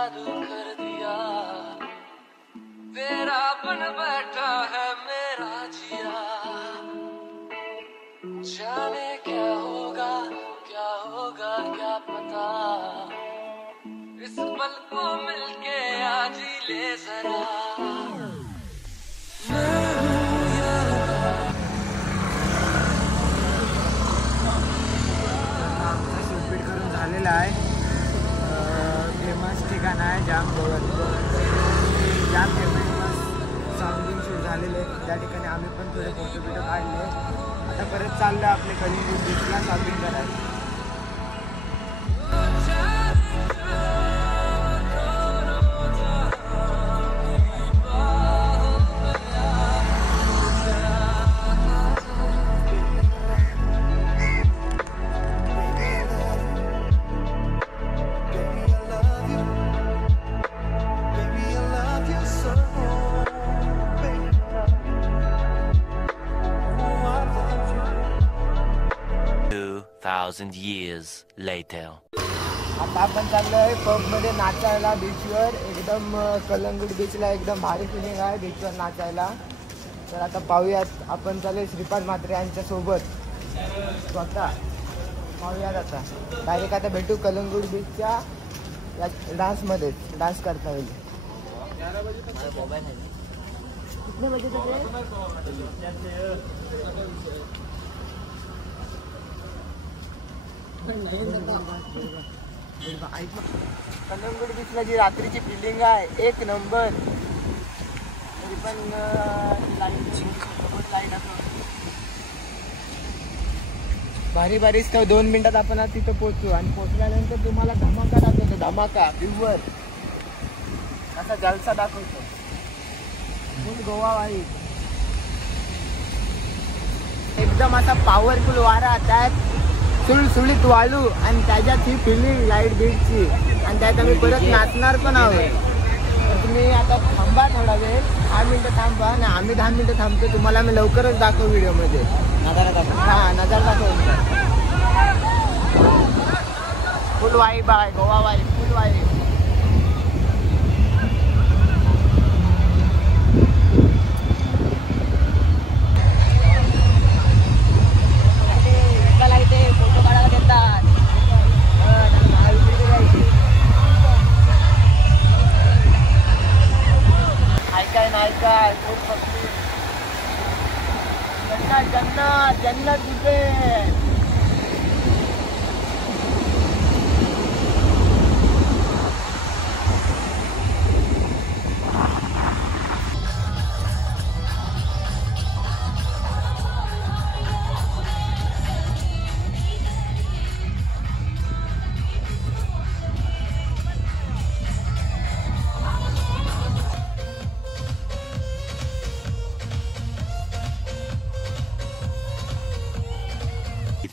जादू कर दिया, तेरा बन बैठा है मेरा जिया। जाने क्या होगा क्या पता, इस पल को मिलके आज ही ले जरा। शूट करून झालेला आहे. फेमस ठिकाण आहे जाम फेमस साऊंडिंग शूट झालेले. त्या ठिकाणी आम्ही पण थोडे फोटो काढले. आता परत चाललं आपले कलिंगूट बीचला शॉपिंग करायला. years later. आता आपण चाललो आहे पबमध्ये नाचायला बीचवर. एकदम कलंगूट बीचला एकदम भारी फिलिंग आहे बीचवर नाचायला. तर आता पाहूयात. आपण चालू श्रीपाद म्हात्रे यांच्यासोबत स्वतः पाहूयात. आता डायरेक्ट आता भेटू कलंगूट बीचच्या या डान्समध्ये. डान्स करता येईल. कितने बजे तक है? कलंगूट बीचला जी रात्रीची फिलिंग आहे एक नंबर. तरी पण लाईट भारी भारी. 2 मिनिटात आपण तिथं पोहोचू आणि पोहोचल्यानंतर तुम्हाला धमाका दाखवतो. धमाका व्ह्यूवर असा जलसा दाखवतो. फुल गोवा वाई. एकदम असा पॉवरफुल वारा. त्यात सुळसुळीत वाळू आणि त्याच्यात ही फिलिंग लाईट बीटची. आणि त्यात आम्ही परत नाचणार पण आहोत. तुम्ही आता थांबा थोडा वेळ. 10 मिनिटं थांबा. आणि आम्ही 10 मिनिटं थांबतो. तुम्हाला आम्ही लवकरच दाखवू व्हिडिओमध्ये. नजारा दाखव. हां नजारा दाखव. फुल वाईब आहे. गोवा वाईब फुल वाईब. फोटो काढायला देतात. ऐकाय नाही काय जन्नत जन्नत जन्नत तिथे.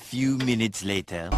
Few minutes later.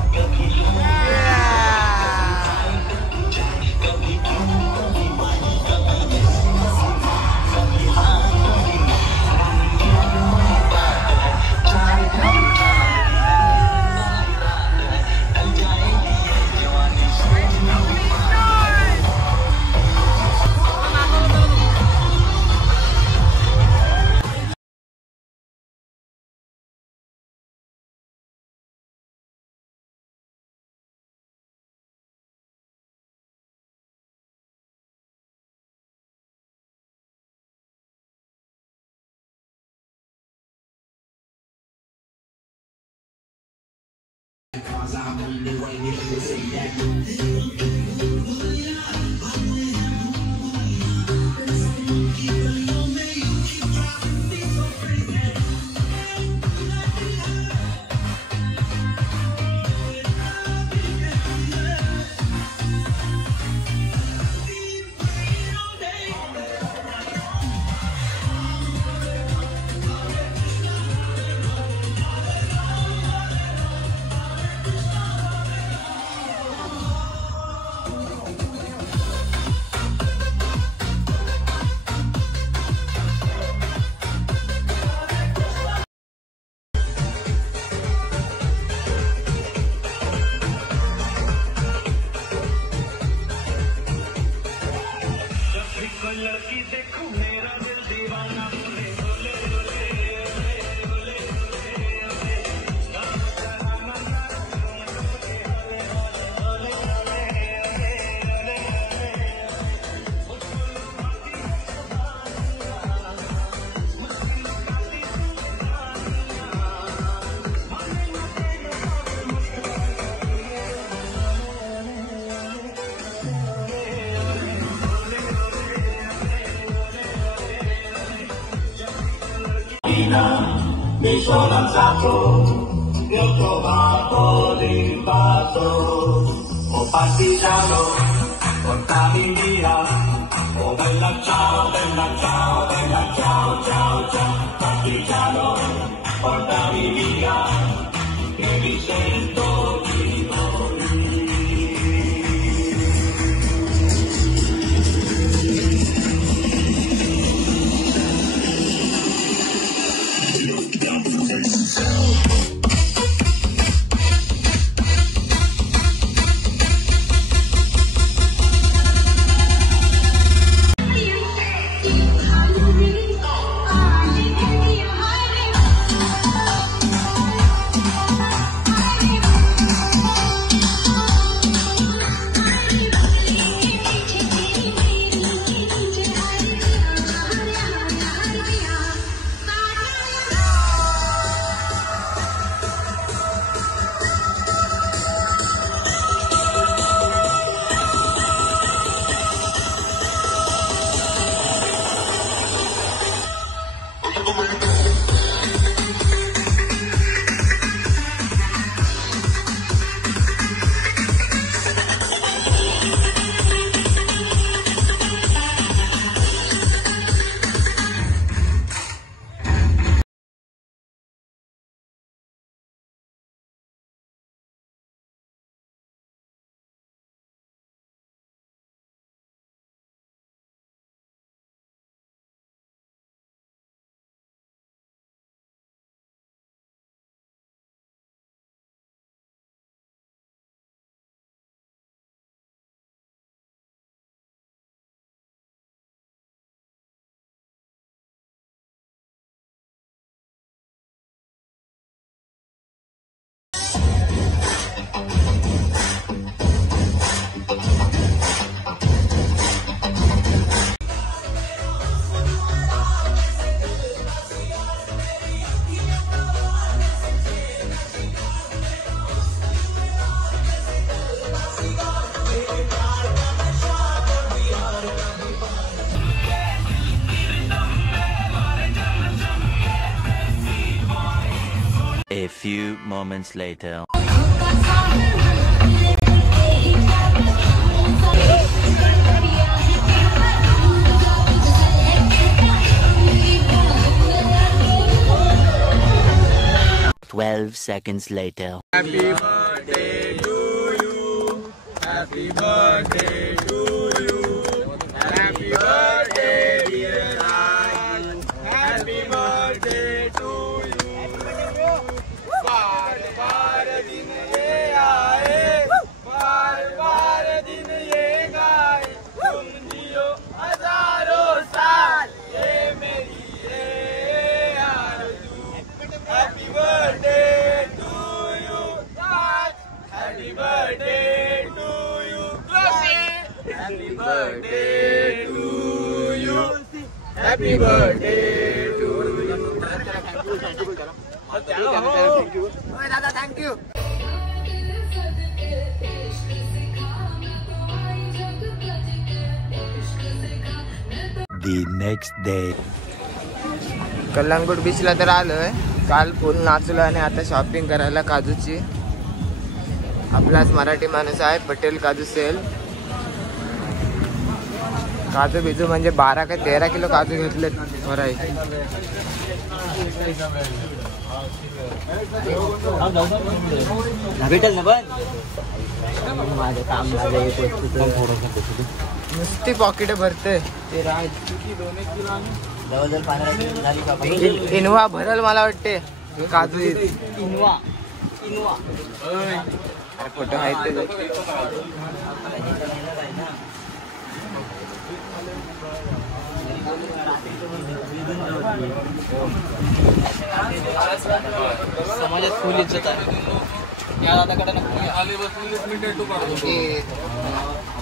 Mi sono alzato e ho trovato l'invaso. Oh partigiano, portami via. Oh bella ciao, bella ciao, bella ciao, ciao, ciao. Partigiano, portami via, che mi sento di morire. A few moments later. 12 seconds later. Happy birthday to you. Happy birthday to you. Happy birthday dear Raj. Happy birthday to you. बार बार दिन ये आए, बार बार दिन ये गाए, तुम जियो हजारों साल, ये मेरी ये आरज़ू। Happy birthday to you, Raj. Happy birthday to you, Glossy. Happy birthday to you. Happy birthday to you. Thank you. Dada, thank you. The next day. Calangute बीचला तर आलोय. काल फुल नाचलो आणि आता शॉपिंग करायला काजूची. आपलाच मराठी माणूस आहे पटेल काजू सेल. काजू बिजू म्हणजे 12 का 13 किलो काजू घेतलेत फराई. भेटेल ना पण माझं काम झालं एक वस्तू नुसती पॉकेट भरते ते राज. जवळजवळ 15 किलो झाली का? इनवा भरल मला वाटते काजू. इनवा इनवा फोटो माहिती. समाजात फुल इज्जत आहे या दादाकडे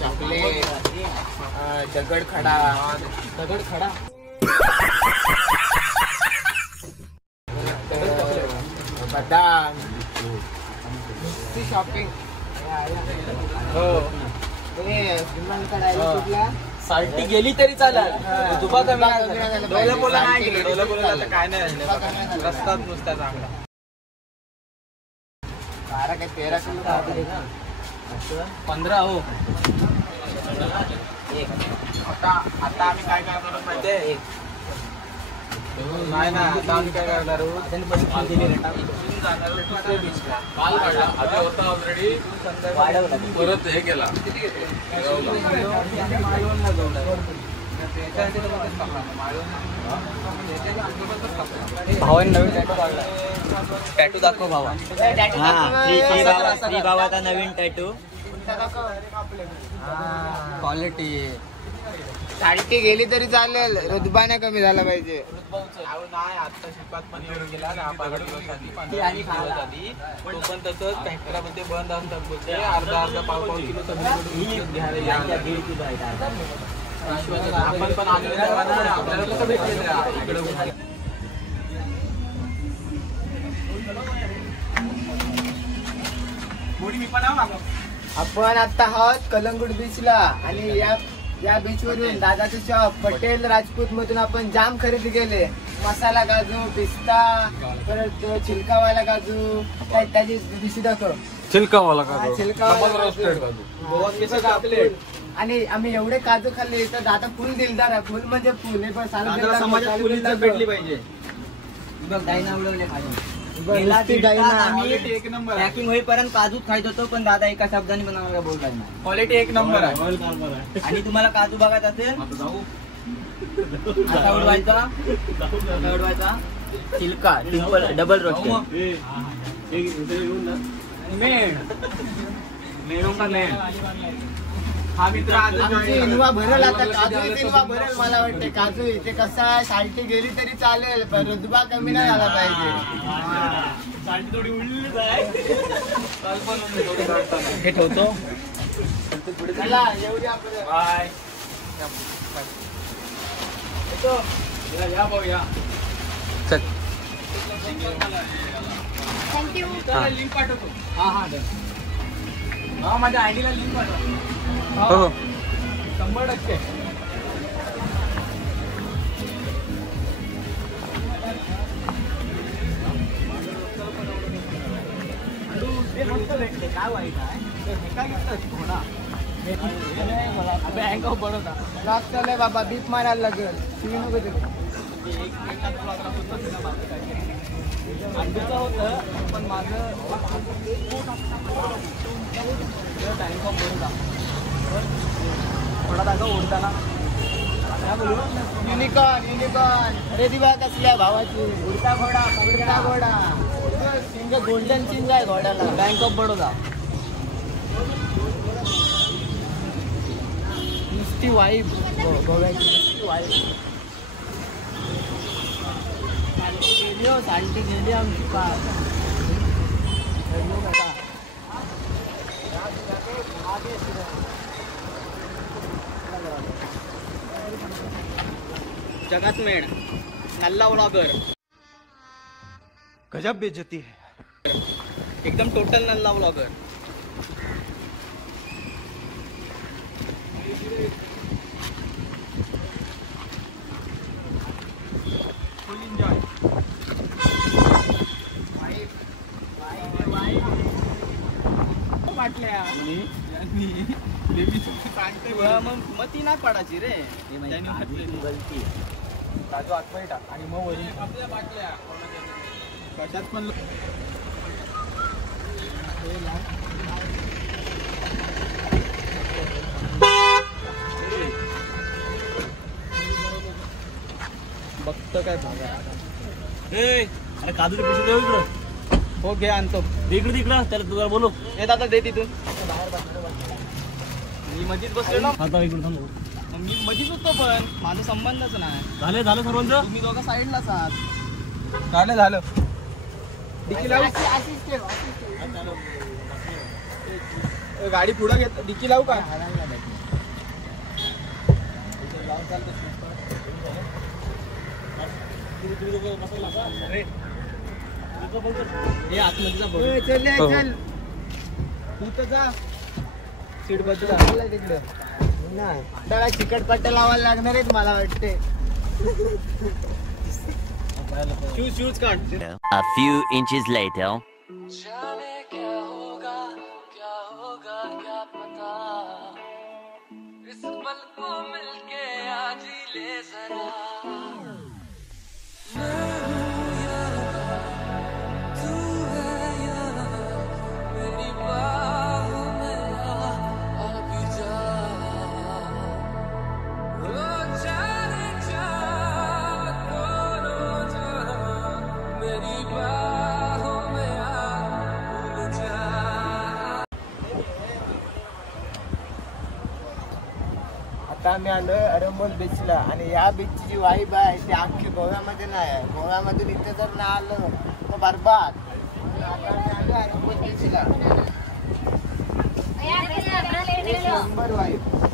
चॉकलेट, दगड खडा, बदाम, नुसती शॉपिंग. हो कुठला साल्टी गेली तरी चालेल तुपा कमी नाही काय नाही रस्त्यात नुसता चांगला 12 काय 13 किलो 15 हो. आता आम्ही काय करणार माहितीये? नाही ना आता आम्ही काय करणार काल काढला आधी होता ऑलरेडी परत हे केला भावाने नवीन टॅटू काढला. टॅटू दाखव भावा. श्री भावाचा नवीन टॅटू. क्वालिटी साल्टी गेली तरी चालेल, रुतबा नाही कमी झाला पाहिजे. नाही आता शिपात पण येऊन गेला ना 15 दिवस आधी तो पण तसंच फॅक्टरामध्ये बंद असतात बोलते अर्धा पाव किलो आपण पण आपल्याला कसं भेटले आपण आता आहोत कलंगूट बीचला आणि या बीच वरून दादाचं शॉप पटेल राजपूत मधून आपण जाम खरेदी केले. मसाला काजू, पिस्ता, परत चिलकावाला काजू, त्याची दिशी दाखव. चिलकावाला आणि आम्ही एवढे काजू खाल्ले तर दादा फुल दिलदार आहे. फुल म्हणजे फुल हे पण समाजात फुल इज्जत भेटली पाहिजे. बघ डायना उडवले पॅकिंग होईपर्यंत काजूच खायच होतो पण दादा एका शब्दाने पण आम्हाला बोलतात नाही. क्वालिटी एक नंबर आहे. आणि तुम्हाला काजू बघायचं असेल आता उडवायचा चिलका सिंपल डबल रोस्टेड हा मित्र आमची इनवा भरेल आता. काजू इनवा भरेल मला वाटते. काजू इथे कसा आहे साल्टी गेली तरी चालेल पण रुतबा कमी नाही झाला पाहिजे. हे ठेवतो. चला येऊ द्या आपण. बाय. चल थँक्यू. लिंक पाठवतो. हा माझ्या आयडीला लिंक पाठव. हो 100%. भेटते काय वाईट आहे काय घेतलं बँक ऑफ बडोदा लॉक चालू आहे बाबा. बीप मारायला लागेल. शिवी नको तिथे. अंडूचं होतं पण माझं बँक ऑफ बडोदा थोडा जागा ओढताना युनिकॉर्न अरे दिवा कसल्या भावाची उडता घोडा सिंग गोल्डन सिंग आहे घोड्याला. बँक ऑफ बडोदा नुसती वाईब गोव्याची नुसती वाईब. साल्टी गेली आमची जगात मेड नल्ला व्लॉगर. गजब बेइज्जती है. एकदम टोटल नल्ला व्लॉगर. फुल एन्जॉय. वाटल्या मग ती नाही पडायची रे. काजू आतमध्ये टाक आणि मग वरी आपल्या बाटल्या कशात पण बघतं काय भागा. अरे काजूचे पिशवी देऊ इकडं. हो घे आणतो. इकडे तिकडं त्याला तुला बोलू. हे दादा दे तिथून. मी मधीच बसलेलो. आता इकडे थांबू. मी मधीच होतो पण माझा संबंधच नाही. झालं सर्वांचं. तुम्ही दोघं साईडलाच आहात. झालं डिकी लावू. गाडी पुढे घेत डिकी लावू का? चल तू तर जा सीट बदल तिकडे नाही त्याला चिकटपट्ट्या लावायला लागणार आहेत मला वाटते. शूज काढ. A few inches later. आता आम्ही आलोय अरंबोल बीचला आणि या बीचची जी वाईब आहे ती अख्खी गोव्यामध्ये नाही आहे. गोव्यामधून इथे जर नाही आलं तर बरबाद. आता आम्ही आलोय अरंबोल बीचला. एक नंबर वाईब.